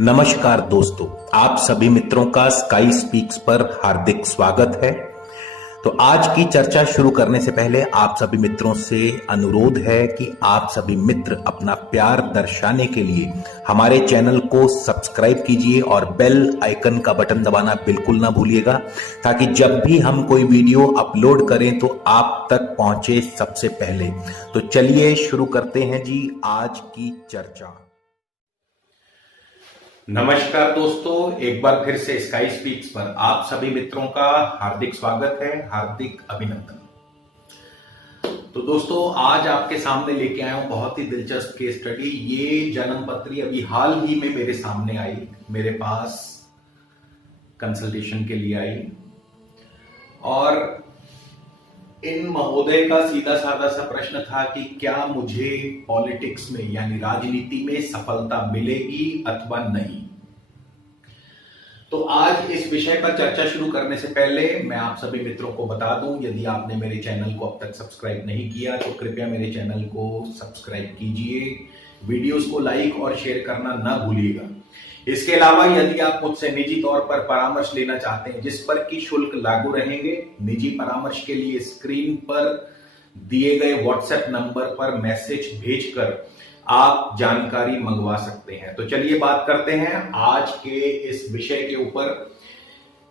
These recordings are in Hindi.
नमस्कार दोस्तों, आप सभी मित्रों का स्काई स्पीक्स पर हार्दिक स्वागत है। तो आज की चर्चा शुरू करने से पहले आप सभी मित्रों से अनुरोध है कि आप सभी मित्र अपना प्यार दर्शाने के लिए हमारे चैनल को सब्सक्राइब कीजिए और बेल आइकन का बटन दबाना बिल्कुल ना भूलिएगा, ताकि जब भी हम कोई वीडियो अपलोड करें तो आप तक पहुंचे सबसे पहले। तो चलिए शुरू करते हैं जी आज की चर्चा। नमस्कार दोस्तों, एक बार फिर से स्काई स्पीक्स पर आप सभी मित्रों का हार्दिक स्वागत है, हार्दिक अभिनंदन। तो दोस्तों, आज आपके सामने लेके आया हूं बहुत ही दिलचस्प केस स्टडी। ये जन्म पत्री अभी हाल ही में मेरे सामने आई, मेरे पास कंसल्टेशन के लिए आई, और इन महोदय का सीधा साधा सा प्रश्न था कि क्या मुझे पॉलिटिक्स में यानी राजनीति में सफलता मिलेगी अथवा नहीं। तो आज इस विषय पर चर्चा शुरू करने से पहले मैं आप सभी मित्रों को बता दूं, यदि आपने मेरे चैनल को अब तक सब्सक्राइब नहीं किया तो कृपया मेरे चैनल को सब्सक्राइब कीजिए, वीडियोस को लाइक और शेयर करना ना भूलिएगा। इसके अलावा यदि आप मुझसे निजी तौर पर परामर्श लेना चाहते हैं जिस पर कि शुल्क लागू रहेंगे, निजी परामर्श के लिए स्क्रीन पर दिए गए व्हाट्सएप नंबर पर मैसेज भेजकर आप जानकारी मंगवा सकते हैं। तो चलिए बात करते हैं आज के इस विषय के ऊपर।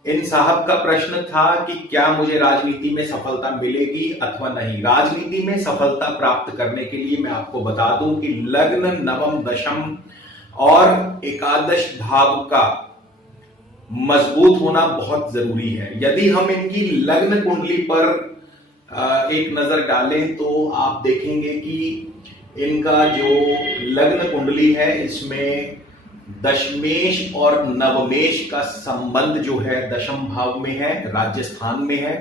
इन साहब का प्रश्न था कि क्या मुझे राजनीति में सफलता मिलेगी अथवा नहीं। राजनीति में सफलता प्राप्त करने के लिए मैं आपको बता दूं कि लग्न, नवम, दशम और एकादश भाव का मजबूत होना बहुत जरूरी है। यदि हम इनकी लग्न कुंडली पर एक नजर डालें तो आप देखेंगे कि इनका जो लग्न कुंडली है इसमें दशमेश और नवमेश का संबंध जो है दशम भाव में है, राजस्थान में है।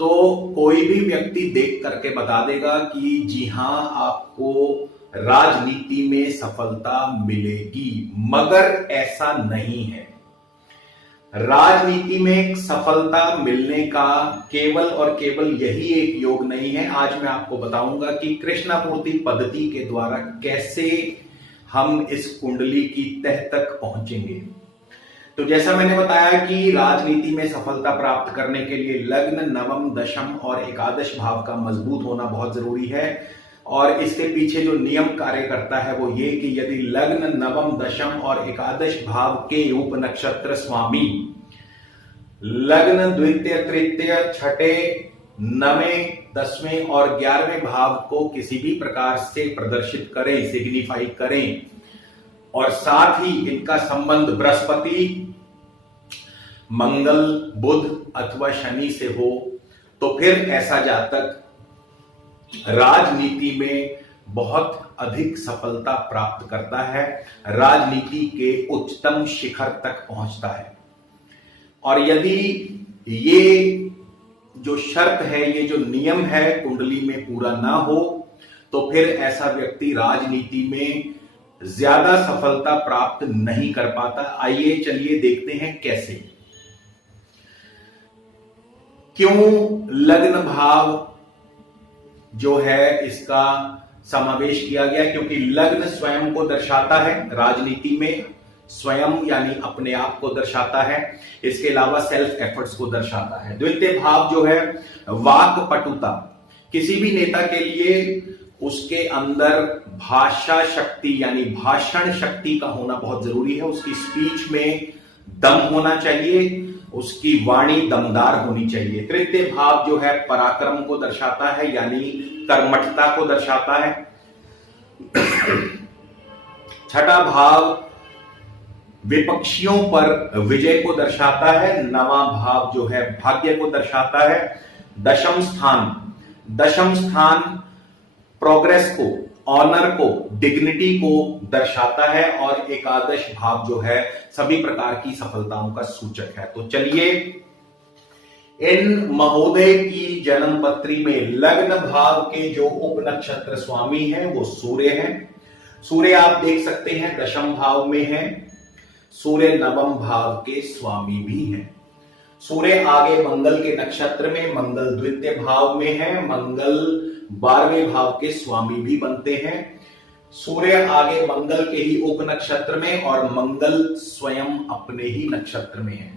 तो कोई भी व्यक्ति देख करके बता देगा कि जी हां, आपको राजनीति में सफलता मिलेगी, मगर ऐसा नहीं है। राजनीति में सफलता मिलने का केवल और केवल यही एक योग नहीं है। आज मैं आपको बताऊंगा कि कृष्णामूर्ति पद्धति के द्वारा कैसे हम इस कुंडली की तह तक पहुंचेंगे। तो जैसा मैंने बताया कि राजनीति में सफलता प्राप्त करने के लिए लग्न, नवम, दशम और एकादश भाव का मजबूत होना बहुत जरूरी है। और इसके पीछे जो नियम कार्य करता है वो ये कि यदि लग्न, नवम, दशम और एकादश भाव के उप नक्षत्र स्वामी लग्न, द्वितीय, तृतीय, छठे, नवें, दसवें और 11वें भाव को किसी भी प्रकार से प्रदर्शित करें, सिग्निफाई करें, और साथ ही इनका संबंध बृहस्पति, मंगल, बुध अथवा शनि से हो, तो फिर ऐसा जातक राजनीति में बहुत अधिक सफलता प्राप्त करता है, राजनीति के उच्चतम शिखर तक पहुंचता है। और यदि ये जो शर्त है, ये जो नियम है कुंडली में पूरा ना हो तो फिर ऐसा व्यक्ति राजनीति में ज्यादा सफलता प्राप्त नहीं कर पाता। आइए चलिए देखते हैं कैसे। क्यों लग्न भाव जो है इसका समावेश किया गया? क्योंकि लग्न स्वयं को दर्शाता है, राजनीति में स्वयं यानी अपने आप को दर्शाता है, इसके अलावा सेल्फ एफर्ट्स को दर्शाता है। द्वितीय भाव जो है वाक पटुता, किसी भी नेता के लिए उसके अंदर भाषा शक्ति यानी भाषण शक्ति का होना बहुत जरूरी है। उसकी स्पीच में दम होना चाहिए, उसकी वाणी दमदार होनी चाहिए। तृतीय भाव जो है पराक्रम को दर्शाता है यानी कर्मठता को दर्शाता है। छठा भाव विपक्षियों पर विजय को दर्शाता है। नवा भाव जो है भाग्य को दर्शाता है। दशम स्थान प्रोग्रेस को, ऑनर को, डिग्निटी को दर्शाता है। और एकादश भाव जो है सभी प्रकार की सफलताओं का सूचक है। तो चलिए इन महोदय की जन्म पत्री में लग्न भाव के जो उप नक्षत्र स्वामी हैं वो सूर्य हैं। सूर्य आप देख सकते हैं दशम भाव में है। सूर्य नवम भाव के स्वामी भी हैं। सूर्य आगे मंगल के नक्षत्र में, मंगल द्वितीय भाव में है। मंगल 12वें भाव के स्वामी भी बनते हैं। सूर्य आगे मंगल के ही उप नक्षत्र में और मंगल स्वयं अपने ही नक्षत्र में है।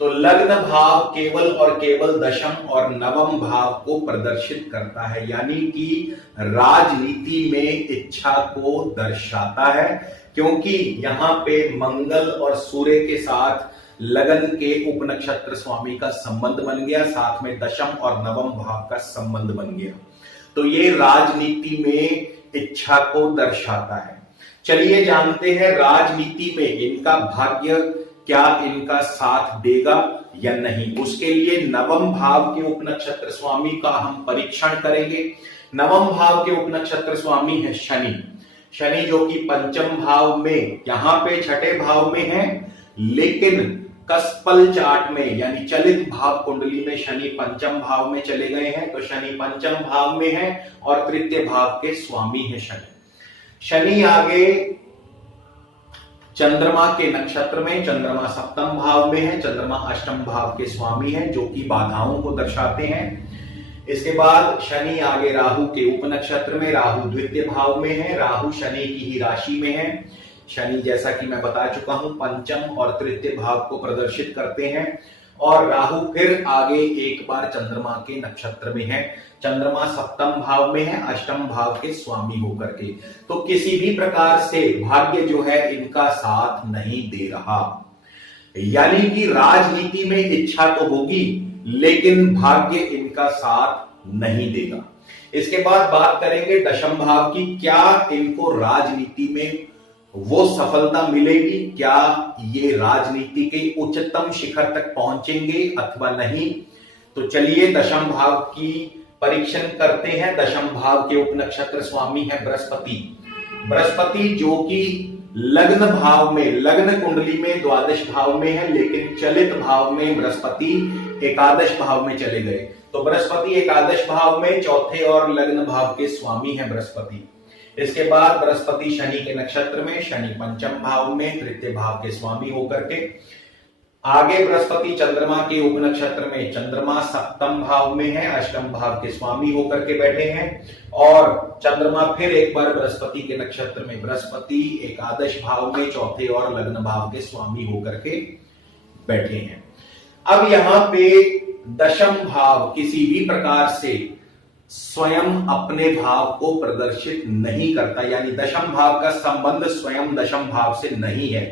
तो लग्न भाव केवल और केवल दशम और नवम भाव को प्रदर्शित करता है, यानी कि राजनीति में इच्छा को दर्शाता है, क्योंकि यहां पे मंगल और सूर्य के साथ लगन के उप नक्षत्र स्वामी का संबंध बन गया, साथ में दशम और नवम भाव का संबंध बन गया। तो ये राजनीति में इच्छा को दर्शाता है। चलिए जानते हैं राजनीति में इनका भाग्य क्या इनका साथ देगा या नहीं। उसके लिए नवम भाव के उप नक्षत्र स्वामी का हम परीक्षण करेंगे। नवम भाव के उप नक्षत्र स्वामी है शनि। शनि जो कि पंचम भाव में, यहां पे छठे भाव में है, लेकिन कसपल चार्ट में यानी चलित भाव कुंडली में शनि पंचम भाव में चले गए हैं। तो शनि पंचम भाव में है और तृतीय भाव के स्वामी है शनि। शनि आगे चंद्रमा के नक्षत्र में, चंद्रमा सप्तम भाव में है, चंद्रमा अष्टम भाव के स्वामी है जो कि बाधाओं को दर्शाते हैं। इसके बाद शनि आगे राहु के उप नक्षत्र में, राहु द्वितीय भाव में है, राहु शनि की ही राशि में है। शनि जैसा कि मैं बता चुका हूं पंचम और तृतीय भाव को प्रदर्शित करते हैं। और राहु फिर आगे एक बार चंद्रमा के नक्षत्र में है, चंद्रमा सप्तम भाव में है, अष्टम भाव के स्वामी होकर के। तो किसी भी प्रकार से भाग्य जो है इनका साथ नहीं दे रहा, यानी कि राजनीति में इच्छा तो होगी लेकिन भाग्य इनका साथ नहीं देगा। इसके बाद बात करेंगे दशम भाव की। क्या इनको राजनीति में वो सफलता मिलेगी, क्या ये राजनीति के उच्चतम शिखर तक पहुंचेंगे अथवा नहीं। तो चलिए दशम भाव की परीक्षण करते हैं। दशम भाव के उप नक्षत्र स्वामी है बृहस्पति। बृहस्पति जो कि लग्न भाव में, लग्न कुंडली में द्वादश भाव में है, लेकिन चलित भाव में बृहस्पति एकादश भाव में चले गए। तो बृहस्पति एकादश भाव में, चौथे और लग्न भाव के स्वामी है बृहस्पति। इसके बाद बृहस्पति शनि के नक्षत्र में, शनि पंचम भाव में, तृतीय भाव के स्वामी होकर के। आगे बृहस्पति चंद्रमा के उप नक्षत्र में, चंद्रमा सप्तम भाव में है, अष्टम भाव के स्वामी होकर के बैठे हैं। और चंद्रमा फिर एक बार बृहस्पति के नक्षत्र में, बृहस्पति एकादश भाव में, चौथे और लग्न भाव के स्वामी होकर के बैठे हैं। अब यहां पे दशम भाव किसी भी प्रकार से स्वयं अपने भाव को प्रदर्शित नहीं करता, यानी दशम भाव का संबंध स्वयं दशम भाव से नहीं है।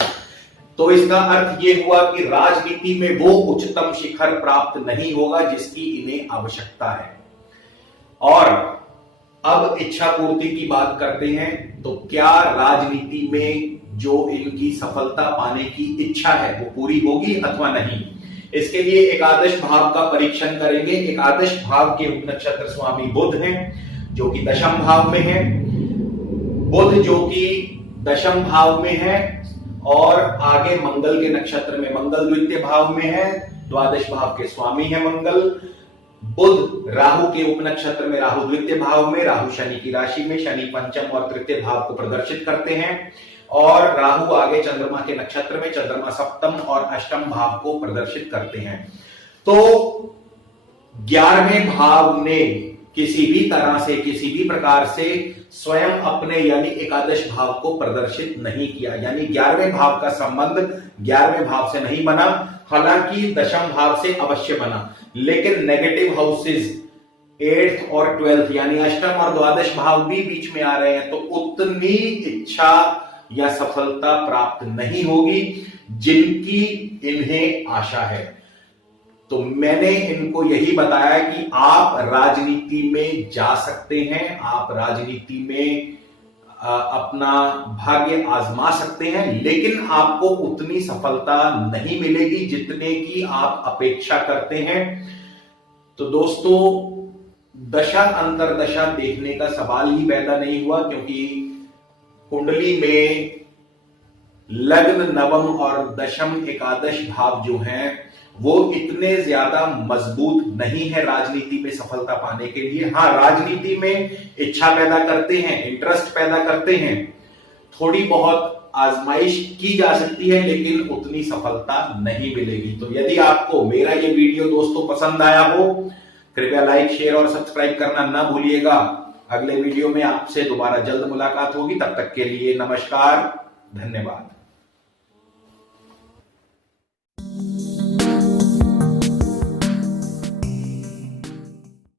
तो इसका अर्थ यह हुआ कि राजनीति में वो उच्चतम शिखर प्राप्त नहीं होगा जिसकी इन्हें आवश्यकता है। और अब इच्छा पूर्ति की बात करते हैं। तो क्या राजनीति में जो इनकी सफलता पाने की इच्छा है वो पूरी होगी अथवा नहीं। इसके लिए एकादश भाव का परीक्षण करेंगे। एकादश भाव के उप नक्षत्र स्वामी बुध हैं जो कि दशम भाव में है। बुध जो कि दशम भाव में है और आगे मंगल के नक्षत्र में, मंगल द्वितीय भाव में है, द्वादश भाव के स्वामी है मंगल। बुध राहु के उप नक्षत्र में, राहु द्वितीय भाव में, राहु शनि की राशि में, शनि पंचम और तृतीय भाव को प्रदर्शित करते हैं। और राहु आगे चंद्रमा के नक्षत्र में, चंद्रमा सप्तम और अष्टम भाव को प्रदर्शित करते हैं। तो 11वें भाव ने किसी भी तरह से, किसी भी प्रकार से स्वयं अपने यानी एकादश भाव को प्रदर्शित नहीं किया, यानी 11वें भाव का संबंध 11वें भाव से नहीं बना। हालांकि दशम भाव से अवश्य बना, लेकिन नेगेटिव हाउसेस 8th और 12th यानी अष्टम और द्वादश भाव भी बीच में आ रहे हैं, तो उतनी इच्छा या सफलता प्राप्त नहीं होगी जिनकी इन्हें आशा है। तो मैंने इनको यही बताया कि आप राजनीति में जा सकते हैं, आप राजनीति में अपना भाग्य आजमा सकते हैं, लेकिन आपको उतनी सफलता नहीं मिलेगी जितने की आप अपेक्षा करते हैं। तो दोस्तों, दशा अंतरदशा देखने का सवाल ही पैदा नहीं हुआ, क्योंकि कुंडली में लग्न नवम और दशम एकादश भाव जो हैं वो इतने ज्यादा मजबूत नहीं है राजनीति में सफलता पाने के लिए। हाँ, राजनीति में इच्छा पैदा करते हैं, इंटरेस्ट पैदा करते हैं, थोड़ी बहुत आजमाइश की जा सकती है, लेकिन उतनी सफलता नहीं मिलेगी। तो यदि आपको मेरा ये वीडियो दोस्तों पसंद आया हो, कृपया लाइक, शेयर और सब्सक्राइब करना ना भूलिएगा। अगले वीडियो में आपसे दोबारा जल्द मुलाकात होगी। तब तक के लिए नमस्कार, धन्यवाद।